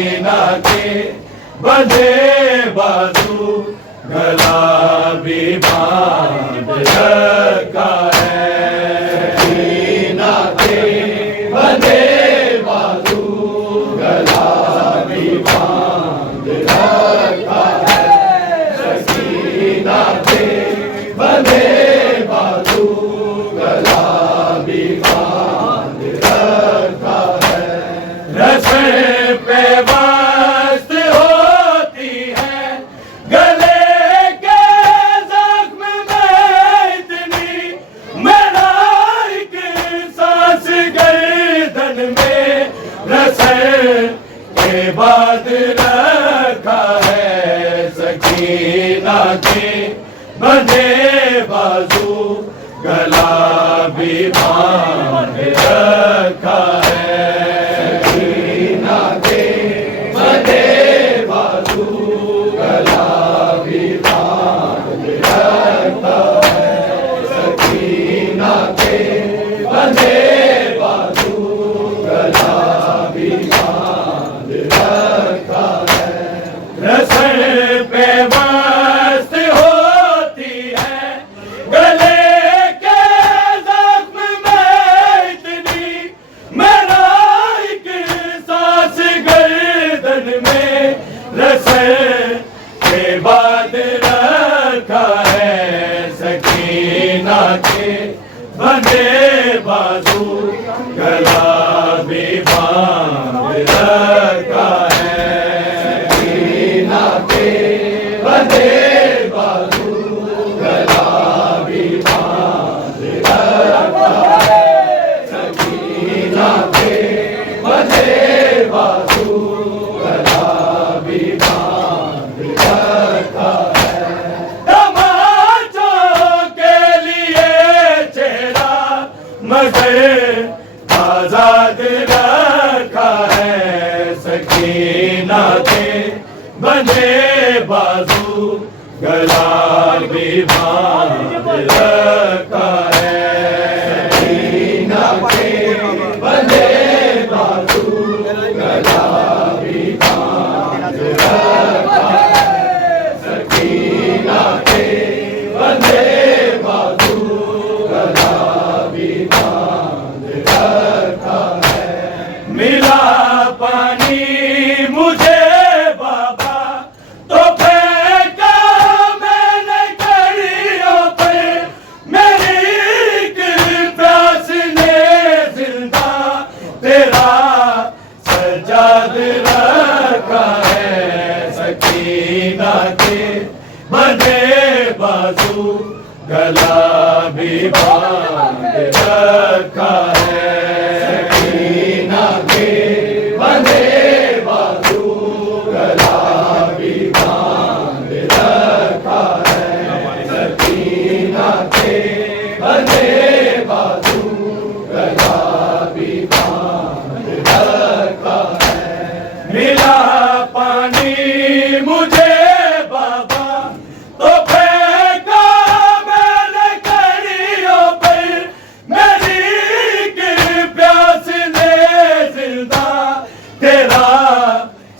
सकीना के बंधे बाजू गला भी बांध रखा है। सकीना के बंधे बाजू गला भी बांध रखा है। सकीना के बंधे बाजू गला भी बांध रखा है। रस्म पे मस्त होती है गले के जख्म में इतनी, मेरा एक सांस गर्दन में रस्म के बाद रखा है। सकीना के बंधे बाजू गला भी बांध रखा है। सकीना के बंधे बाजू गला भी बांध रखा है। सकीना के बंधे बाजू गला भी बांध रखा है। रस्म पे मस्त होती है गले के जख्म में इतनी, मेरा एक सांस गर्दन में रस्म के बाद रखा है। सकीना के बंधे बाजू गला भी बांध रखा है। सकीना के बंधे बाजू गला भी बांध रखा है। सकीना के बंधे बाजू गला भी बांध रखा है। तमाचों के लिए चेहरा मगर आजाद रखा है। सकीना के बंधे बाजू गला भी बांध रखा है। सकीना के बंधे बाजू गला भी बांध रखा है। सकीना के बंधे बाजू गला भी बांध रखा है। मिला पानी मुझे बाबा तो फेंका मैंने कड़ियों पे, मेरी एक प्यास ने जिंदा तेरा सजाद रखा है। सकीना के बंधे बाजू गला भी बांध रखा है। सकीना के बंधे बाजू गला भी बांध रखा है। सकीना के बंधे बाजू गला भी बांध रखा है। मिला पानी मुझे बाबा तो फेंका मैंने कड़ियों पर, मेरी एक प्यास ने जिंदा तेरा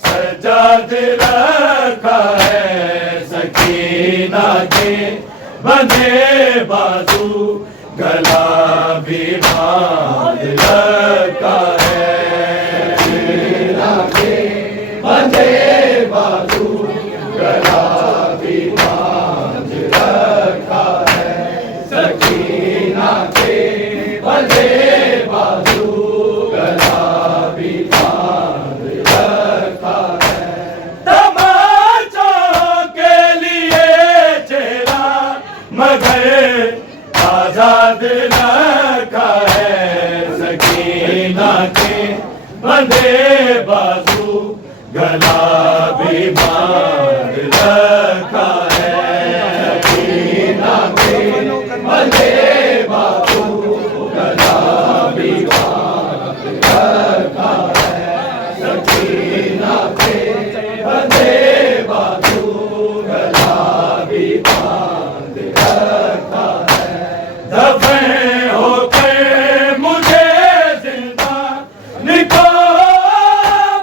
सजाद रखा है। सकीना के बंधे बाजू गला भी बांध रखा है। सकीना के बंधे बाजू गला भी बांध रखा है। सकीना के बंधे बाजू गला भी बांध रखा है। तमाचों के लिए चेहरा मगर आजाद रखा है। सकीना के बंधे बाजू गला भी बांध रखा है। सकीना के बंधे बाजू गला भी बांध रखा है। सकीना के बंधे बाजू गला भी बांध रखा है। दफन होकर मुझे जिंदा निको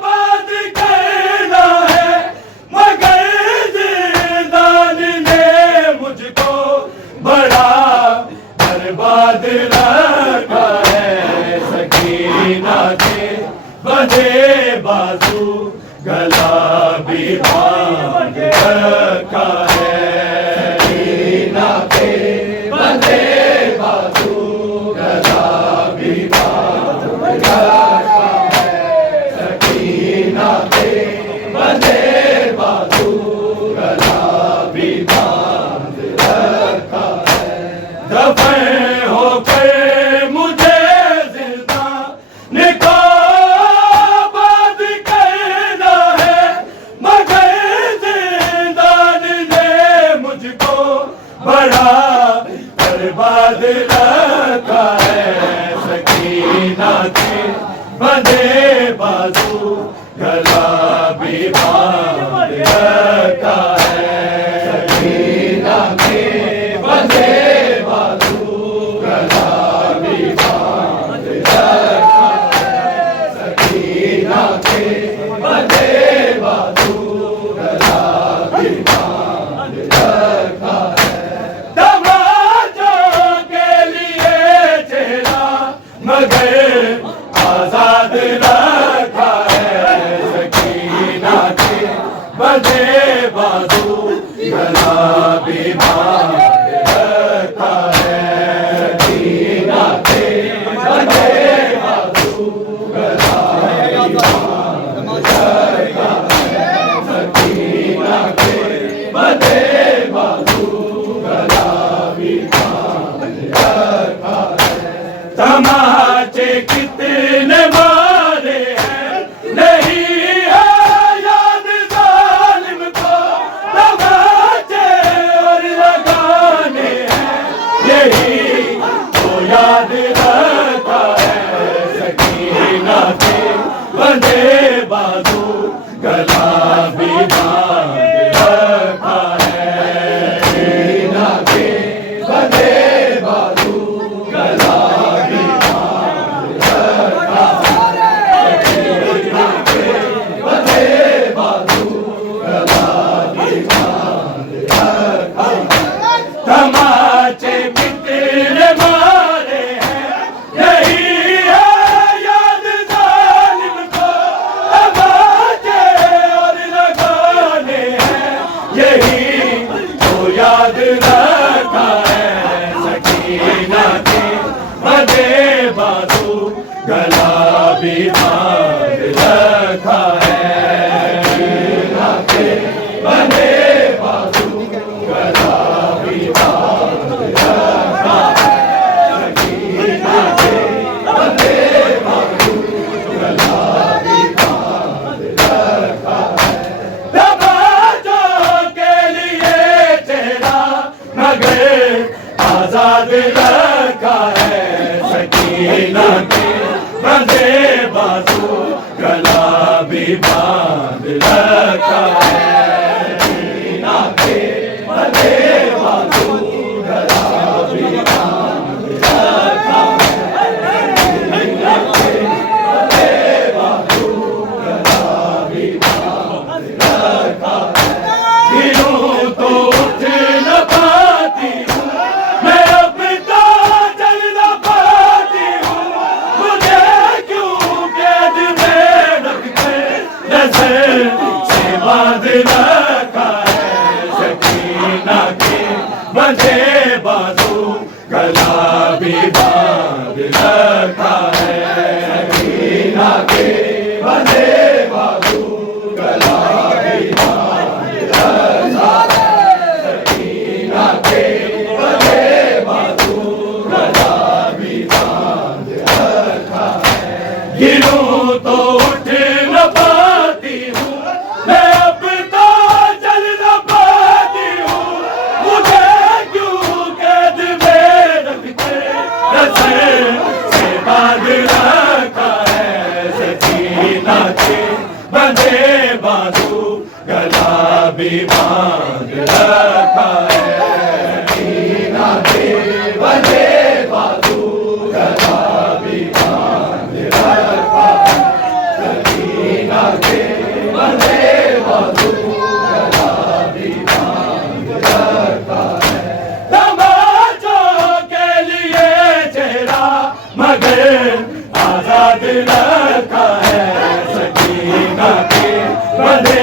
बांध कर गला भी बांध रखा है। सकीना के बंधे बाजू गला भी बांध रखा है। सकीना के बंधे बाजू गला भी बांध रखा है। दफन होकर मुझे जिंदा निकाबाद करना है, मगर जिंदान ने मुझको बड़ा बर्बाद रखा है। सकीना के बंधे बाजू गला भी बांध रखा है। सकीना के बंधे बाजू गला भी बांध रखा है। सकीना के बंधे बाजू गला भी बांध रखा है। तमाचों के लिए चेहरा मगर आजाद रखा है। सकीना के बंधे बाजू गला भी बांध रखा है। सकीना के बंधे बाजू गला भी बांध रखा है। सकीना के बंधे बाजू गला भी बांध रखा है। तमाचे कितने मारे हैं, नहीं है याद जालिम को। तमाचे और लगाने हैं, यही तो याद रखा है। सकीना के बंधे बाजू गला भी बांध रखा है। सकीना के बंधे बाजू गला भी बांध रखा है। सकीना के बंधे बाजू गला भी बांध रखा है। तमाचे कितने मारे हैं, यही है याद जालिम को। तमाचे और लगाने हैं, यही तो याद रखा है। सकीना के बंधे बाजू गला भी बांध रखा है। सकीना के बंधे बाजू गला भी बांध रखा है। सकीना के बंधे बाजू गला भी बांध रखा है। तमाचों के लिए चेहरा मगर आजाद रखा है। सकीना के बंधे बाजू गला भी बांध रखा है। सकीना के बंधे बाजू गला भी बांध रखा है। सकीना के बंधे बाजू गला भी बांध रखा है। गिरूं तो उठ न पाती हूँ, मैं अब तो चल न पाती हूँ। मुझे क्यों कैद में रख के नजर से बांध रखा है। सकीना के बंधे बाजू गला भी बांध रखा है। सकीना के बंधे बाजू गला भी बांध रखा है। सकीना के बंधे बाजू गला भी बांध रखा है। गिरूं तो उठ न पाती हूँ, मैं अब तो चल न पाती हूँ। मुझे क्यों कैद में रख के नजर से बांध रखा है। सकीना के बंधे बाजू गला भी बांध रखा है। सकीना के बंधे बाजू गला भी बांध रखा है। सकीना के बंधे बाजू गला भी बांध रखा है। तमाचों के लिए चेहरा मगर आजाद रखा है। सकीना के बंधे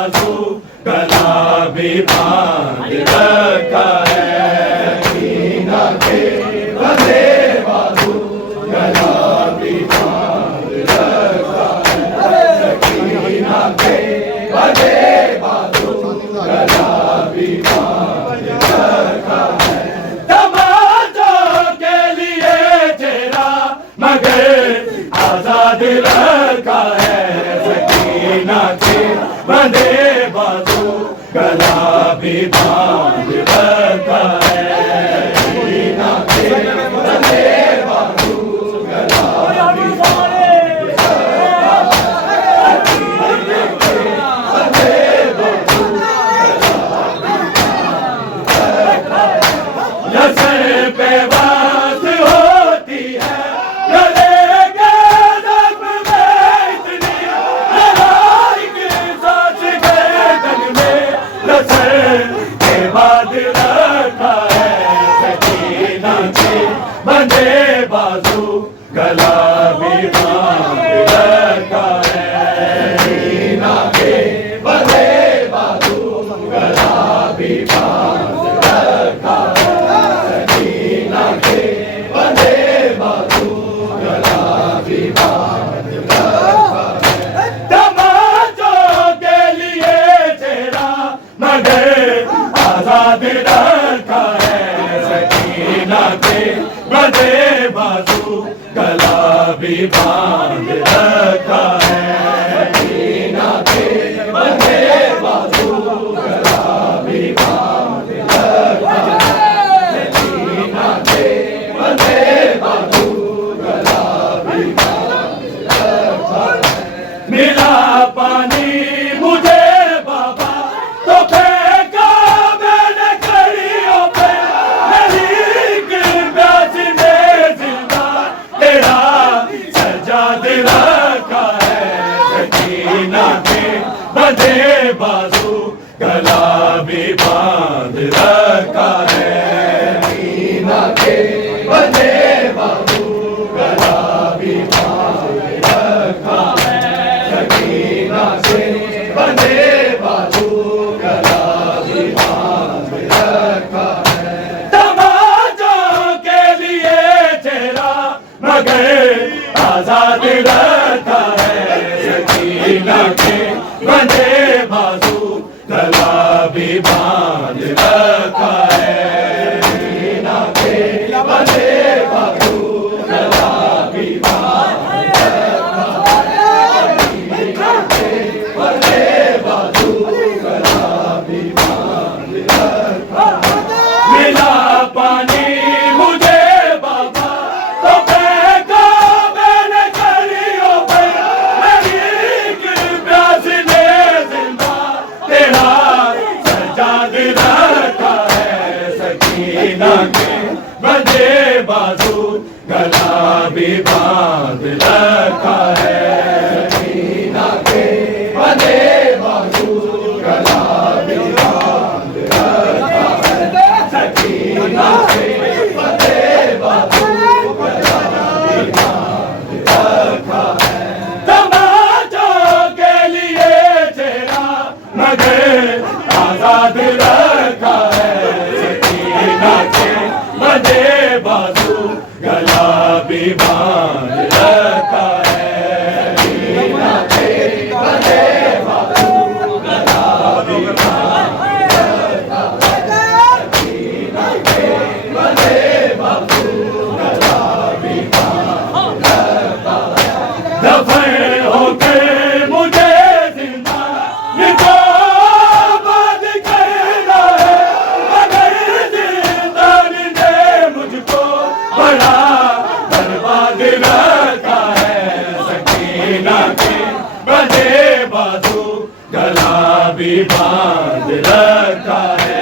बाजू गला भी बांध रखा है। सकीना के बंधे बाजू गला भी बांध रखा है। सकीना के बंधे बाजू गला भी बांध रखा है। तमाचों के लिए चेहरा मगर आजाद रखा है। सकीना के बंधे बाजू गला भी बांध रखा है। सकीना के बंधे बाजू गला भी बांध रखा है। सकीना के बंधे बाजू गला भी बांध रखा है। नसर पे बात होती है गले के दम में इतनी लड़ाई की सांस गर्दन में नसर के बाद रखा है। सकीना के बंधे बाजू गला भी बांध रखा है। सकीना के बंधे बाजू गला भी बांध रखा है। सकीना के बंधे बाजू गला भी बांध रखा है। तमाचों के लिए चेहरा मगर आजाद रखा है। सकीना के बंधे बाजू गला भी बांध रखा है। सकीना के बंधे बाजू गला भी बांध रखा है। सकीना के बंधे बाजू गला भी बांध रखा है। मिला पानी मुझे बाबा तो फेंका मैंने कड़ियों पे। मेरी प्यास ने जिंदा तेरा सजाद रखा है। सकीना के बंधे बाजू गला भी बांध रखा है। सकीना के बंधे बाजू गला भी बांध रखा है। सकीना के बंधे बाजू गला भी बांध रखा है। तमाचों के लिए चेहरा मगर आजाद रखा है। सकीना के बंधे बाजू गला भी बांध रखा है। सकीना के बंधे बाजू गला भी बांध रखा है। सकीना के बंधे बाजू गला भी बांध रखा है। मिला पानी मुझे बाबा तो फेंका मैंने कड़ियों पे। मेरी प्यास ने जिंदा तेरा सजाद रखा है। सकीना के बंधे बाजू गला भी बांध रखा है। सकीना के बंधे बाजू गला भी बांध रखा है। सकीना के बंधे बाजू गला भी बांध रखा है। तमाचों के लिए चेहरा मगर आजाद रखा है। सकीना के बंधे बाजू गला भी बांध रखा है। सकीना के बंधे बाजू गला भी बांध रखा है। सकीना के बंधे बाजू गला भी बांध रखा है। दफन होकर मुझे जिंदा इनको आबाद करना है। मगर जिंदान ने मुझको बड़ा बर्बाद रखा है। सकीना के बंधे बाजू गला भी बांध रखा है।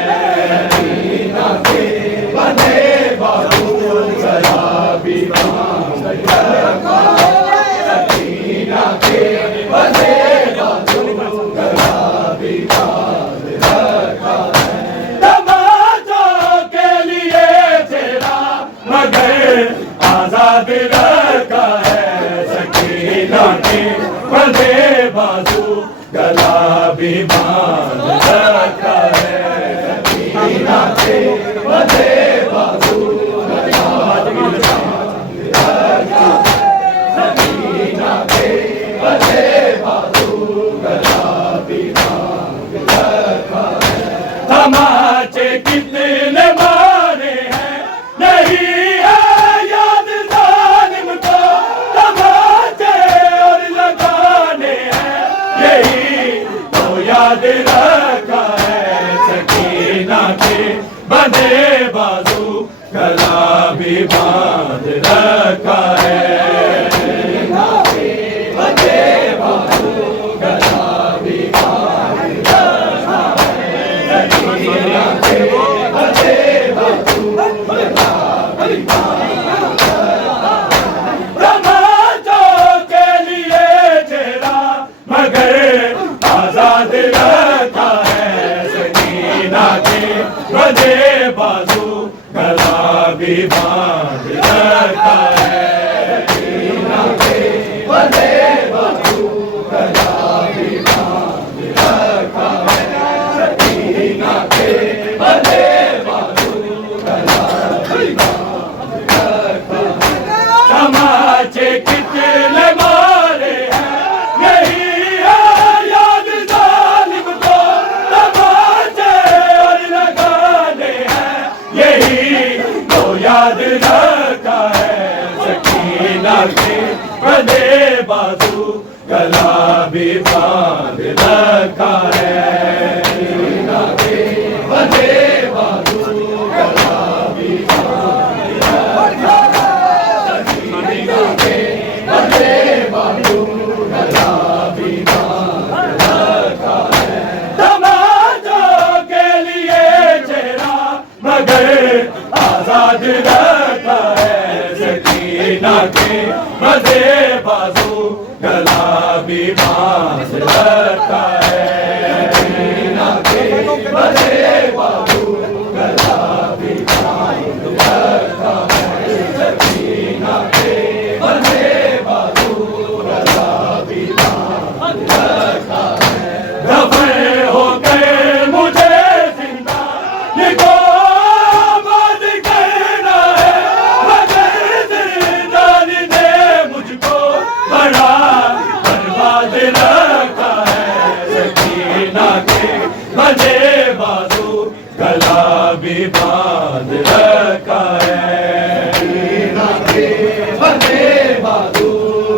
सकीना के बंधे बाजू गला भी बांध रखा है। सकीना के बंधे बाजू गला भी बांध रखा है। तमाचों के लिए चेहरा मगर आजाद रखा है। सकीना के बंधे बाजू गला भी बांध रखा है, सकीना के बंधे बाजू गला भी बांध रखा है, सकीना के बंधे बाजू गला भी बांध रखा है। तमाचे कितने मारे हैं नहीं है याद जालिम को, तमाचे और लगाने हैं यही तो याद रखा है, सकीना के बंधे बाजू गला भी बांध रखा है, सकीना के बंधे बाजू गला भी बांध रखा है, सकीना के बंधे बाजू गला भी बांध रखा है। तमाचों के लिए चेहरा मगर आजाद रखा है, सकीना के बंधे बाजू गला भी बांध रखा है, सकीना के बंधे बाजू गला भी बांध रखा है, सकीना के बंधे बाजू गला भी बांध रखा है। तमाचे कितने मारे हैं नहीं है याद जालिम को, तमाचे और लगाने हैं यही तो याद रखा है, सकीना के बंधे बाजू गला भी बांध रखा है, सकीना के बंधे बाजू गला भी बांध रखा है, सकीना के बंधे बाजू गला भी बांध रखा है। तमाचों के लिए चेहरा मगर आजाद रखा है, सकीना के बंधे बाजू गला भी बांध रखा है, सकीना के बंधे बाजू गला भी बांध रखा है, सकीना के बंधे बाजू गला भी बांध रखा है। दफन हो गए मुझे जिंदा ये को आबाद करना है, मगर जिंदानी ने मुझको बड़ा बर्बाद रखा है, सकीना के बंधे बाजू गला भी बांध रखा है, सकीना के बंधे बाजू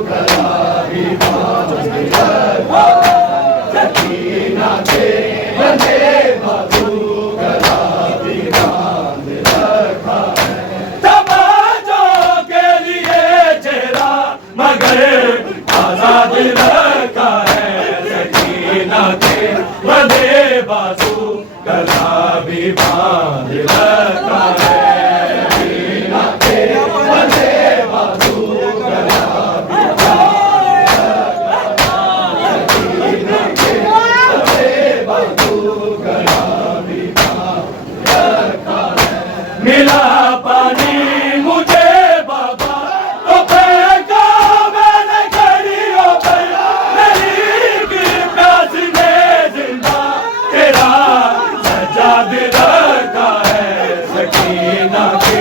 गला भी बांध रखा है, सकीना के बंधे बाजू गला भी बांध रखा है। तमाचों के लिए चेहरा मगर आजाद रखा है, सकीना के बंधे बाजू गला भी बांध रखा है, सकीना के बंधे बाजू गला भी बांध रखा है, सकीना के बंधे बाजू गला भी बांध रखा है। मिला पानी मुझे बाबा तो फेंका मैंने घड़ियों पर, नहीं की प्यास में जिंदा तेरा सजाद रखा है, सकीना के